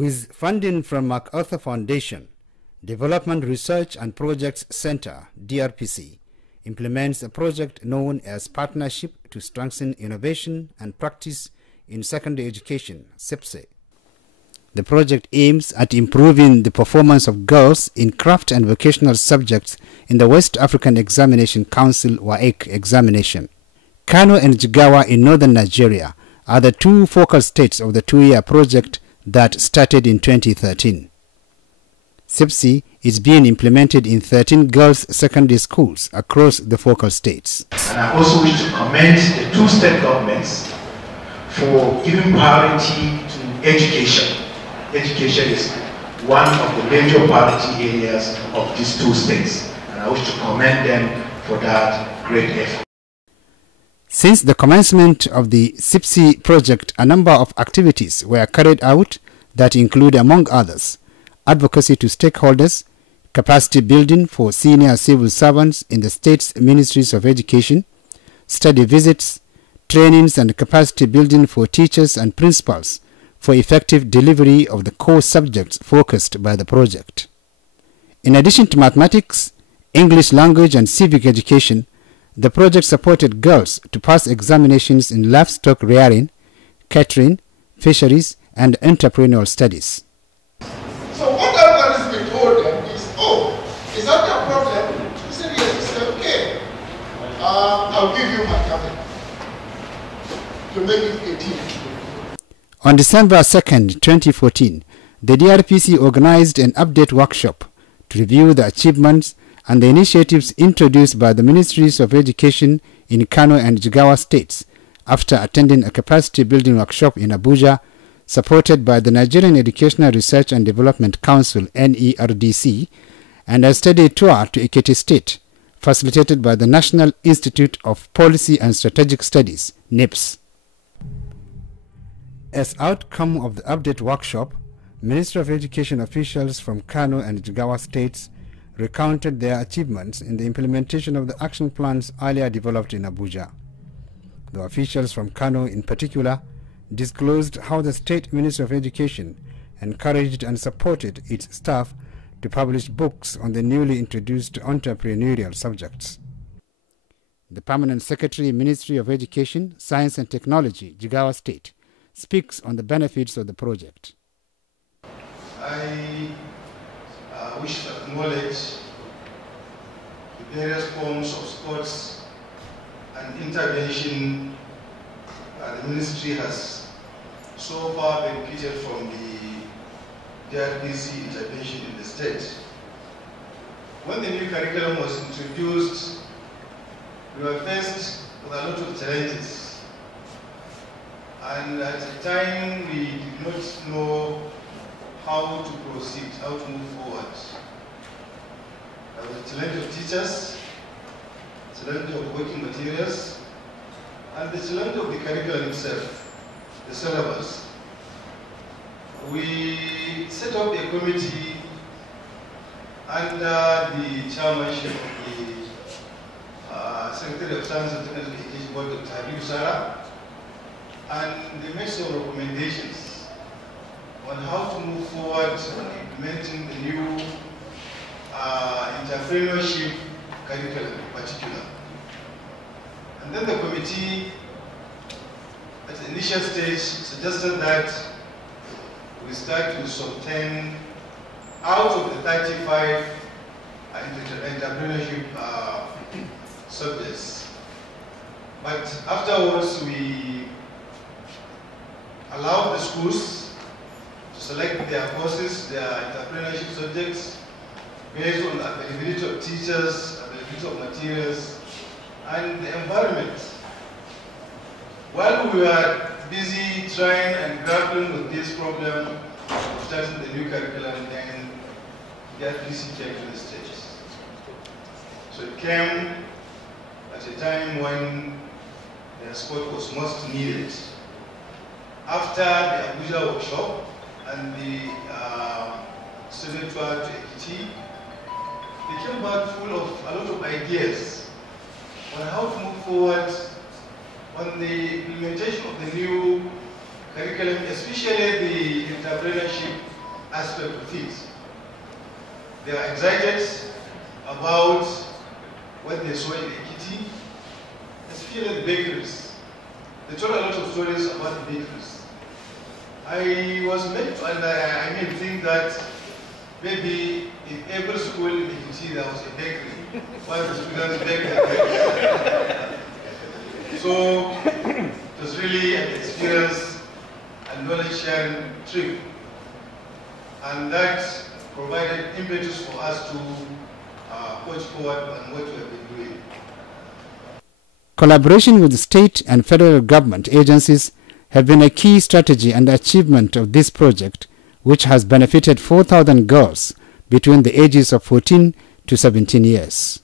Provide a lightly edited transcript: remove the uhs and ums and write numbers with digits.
With funding from MacArthur Foundation, Development Research and Projects Center, DRPC, implements a project known as Partnership to Strengthen Innovation and Practice in Secondary Education, psipse. The project aims at improving the performance of girls in craft and vocational subjects in the West African Examination Council WAEC examination. Kano and Jigawa in northern Nigeria are the two focal states of the two-year project that started in 2013. psipse is being implemented in 13 girls' secondary schools across the focal states. And I also wish to commend the two state governments for giving priority to education. Education is one of the major priority areas of these two states, and I wish to commend them for that great effort. Since the commencement of the psipse project, a number of activities were carried out that include, among others, advocacy to stakeholders, capacity building for senior civil servants in the state's ministries of education, study visits, trainings and capacity building for teachers and principals for effective delivery of the core subjects focused by the project. In addition to mathematics, English language and civic education, the project supported girls to pass examinations in livestock rearing, catering, fisheries, and entrepreneurial studies. So what I've been told them is, oh, is that a problem? He said, yes. He said, okay, I'll give you my cabinet to make it 18. On December 2nd, 2014, the DRPC organized an update workshop to review the achievements and the initiatives introduced by the Ministries of Education in Kano and Jigawa states after attending a capacity building workshop in Abuja supported by the Nigerian Educational Research and Development Council (NERDC) and a study tour to Ekiti State facilitated by the National Institute of Policy and Strategic Studies (NIPS). As outcome of the update workshop, Ministry of Education officials from Kano and Jigawa states recounted their achievements in the implementation of the action plans earlier developed in Abuja. The officials from Kano in particular disclosed how the State Ministry of Education encouraged and supported its staff to publish books on the newly introduced entrepreneurial subjects. The Permanent Secretary, Ministry of Education, Science and Technology, Jigawa State, speaks on the benefits of the project. I wish to acknowledge the various forms of sports and intervention the ministry has so far benefited from the DRPC intervention in the state. When the new curriculum was introduced, we were faced with a lot of challenges. And at the time, we did not know how to proceed, how to move forward. There was a challenge of teachers, a challenge of working materials, and the challenge of the curriculum itself, the syllabus. We set up a committee under the chairmanship of the Secretary of Science and Technology Education Board, Dr. Habib Sara, and they made some recommendations on how to move forward on implementing the new entrepreneurship curriculum in particular. And then the committee, at the initial stage, suggested that we start with some 10 out of the 35 entrepreneurship subjects. But afterwards, we allowed the schools to select their courses, their entrepreneurship subjects, based on the availability of teachers, availability of materials, and the environment. While we were busy trying and grappling with this problem of starting the new curriculum, then the DRPC came to the stage. So it came at a time when their support was most needed. After the Abuja workshop and the student tour to Ekiti, they came back full of a lot of ideas on how to move forward on the implementation of the new curriculum, especially the entrepreneurship aspect of things. They are excited about what they saw in Ekiti, especially the bakeries. They told a lot of stories about the bakeries. I was made to think that maybe in every school in Ekiti there was a bakery, while the students baked their bakery. So it was really an experience and knowledge sharing trip. And that provided impetus for us to push forward on what we have been doing. Collaboration with state and federal government agencies have been a key strategy and achievement of this project, which has benefited 4,000 girls between the ages of 14 to 17 years.